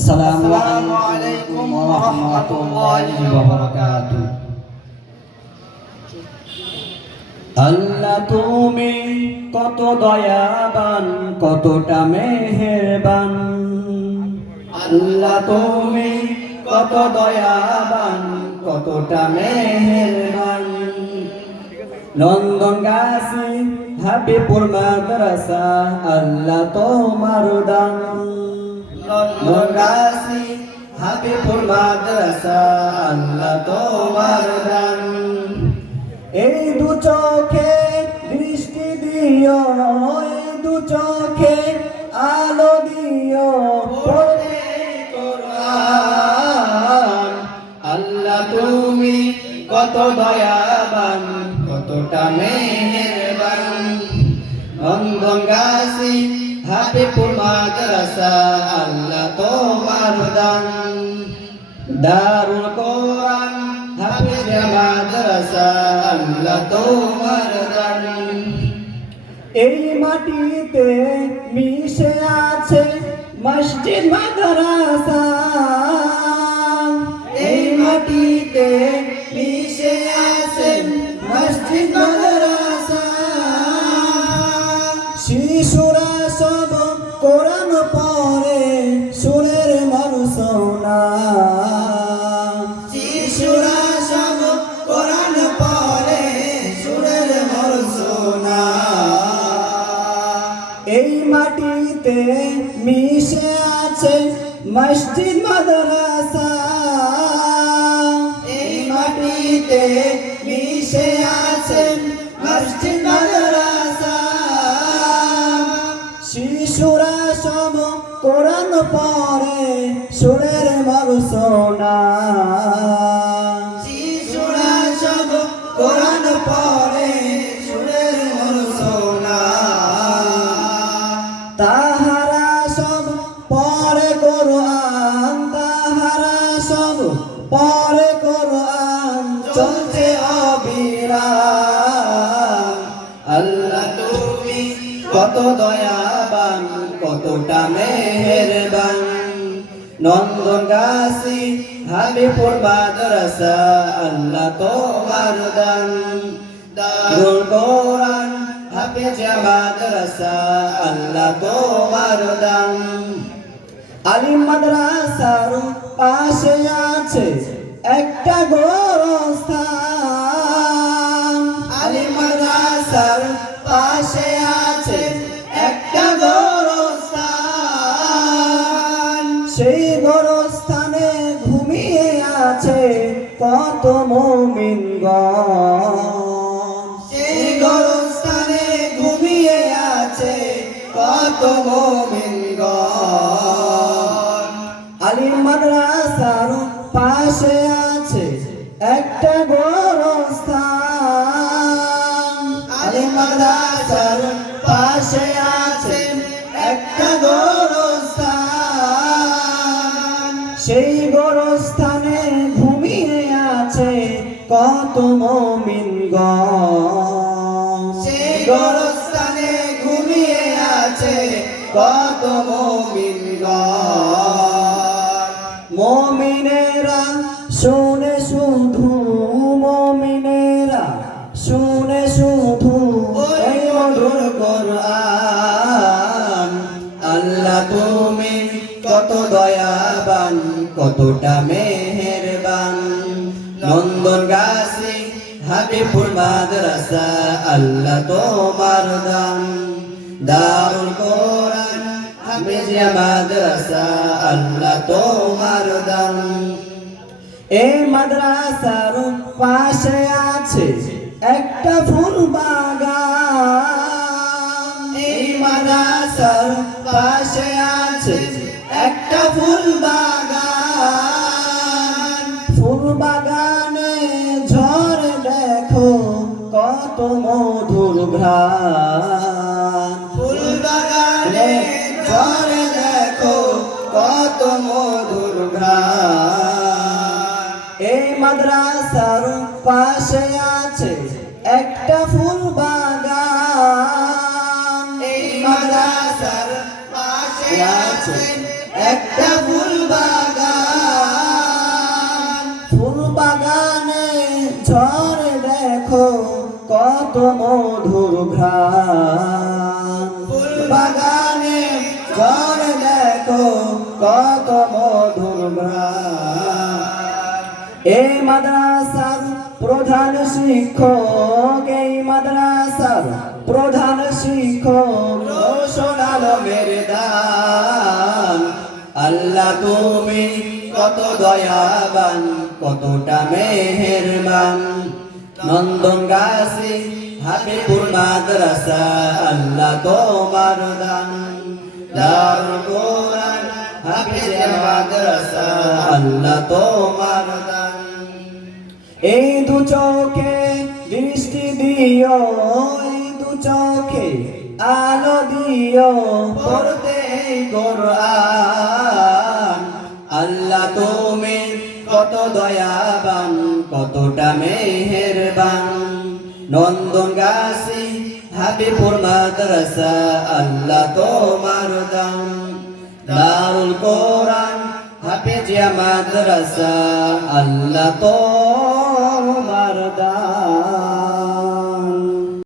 আসসালামু আলাইকুম ওয়া রাহমাতুল্লাহি ওয়া বারাকাতুহু। আল্লাহ তুমি কত দয়াবান কতটা মেহেরবান। আল্লাহ তুমি কত দয়াবান কতটা মেহেরবান। নন্দন গাছি হাবিপুর মাদ্রাসা আল্লাহ তোমার দান। গাছি হাবিপুর মাদ্রাসা, আল্লাহ তোমার দান। এই দু চোখে দৃষ্টি দিও, এই দু চোখে আলো দিও আল্লাহ তুমি কত দয়াবান, কতটা মেহেরবান হাবিপুর মাদ্রাসা আল্লাহ তোমার দান। দারুল কোরআন, হাফিজ মাদ্রাসা আল্লাহ তোমার দান। এই মাটিতে মিশে আছে মসজিদ মাদ্রাসা। এই মাটিতে মসজিদ মাদ্রাসা। এই মাটিতে মিশে আছে মসজিদ মাদ্রাসা। শিশুরা সব কোরআন পড়ে, সুরের মরসোনা শিশুরা সব কোরআন পড়ে, সুরের মরসোনা তাহারা কত দয়াবান, কতটা মেহেরবান। নন্দন গাছি হাবিপুর মাদ্রাসা, আল্লাহ তোমার দান। দারুল কোরআন হাফেজ মাদ্রাসা, আল্লাহ তোমার দান। আলিম মাদ্রাসার পাশে আছে একটা গোরস্থান। সেই গোরস্থানে ঘুমিয়ে আছে কত মোমিনগণ সেই গোরস্থানে ঘুমিয়ে আছে কত মোমিনগণ আলিম মাদ্রাসার পাশে আছে একটা গোরস্থান। আলিম মাদ্রাসার পাশে আছে কত মোমিনগণ সেই গোরস্থানে ঘুমিয়ে আছে কত মোমিনগণ মমিনেরা শুনে শুধু মমিনেরা শুনে শুধু এই মধুর কোরআন। আল্লাহ তুমি কত দয়াবান কতটা মেহেরবান নন্দন গাছি হাবিপুর মাদ্রাসা, আল্লাহ তোমার দান। দারুল কোরআন, হাফিজিয়া মাদ্রাসা, আল্লাহ তোমার দান। এই মাদ্রাসার পাশে আছে একটা ফুল বাগান। এই মাদ্রাসার পাশে আছে একটা ফুল বাগান। মধুর ফুল বাগানে ঝড় দেখো কত মধুর এই মাদ্রাসার পাশে আছে একটা ফুল বাগান এই মাদ্রাসার পাশে আছে একটা ঘ্রাণ বাগানে ঝরে দেখো, কত মধুর ঘ্রাণ এই মাদ্রাসার প্রধান শিক্ষক, এই মাদ্রাসার প্রধান শিক্ষক আলমের দান আল্লাহ তুমি কত দয়াবান, কতটা মেহেরবান। নন্দন গাছি হাবিবুর মাদ্রাসা আল্লাহ তোমার দান। দারুল কোরআন হাফিজ মাদ্রাসা আল্লাহ তোমার দান। এই দু চোখে দৃষ্টি দিও, এই দু চোখে আলো দিও, পড়তে কোরআন। আল্লাহ তুমি কত দয়াবান, কতটা মেহেরবান। নন্দন গাছি হাবিবুর মাদ্রাসা আল্লাহ তোমার দাম দারুল কোরআন হাফেজিয়া মাদ্রাসা আল্লাহ তোমার দান।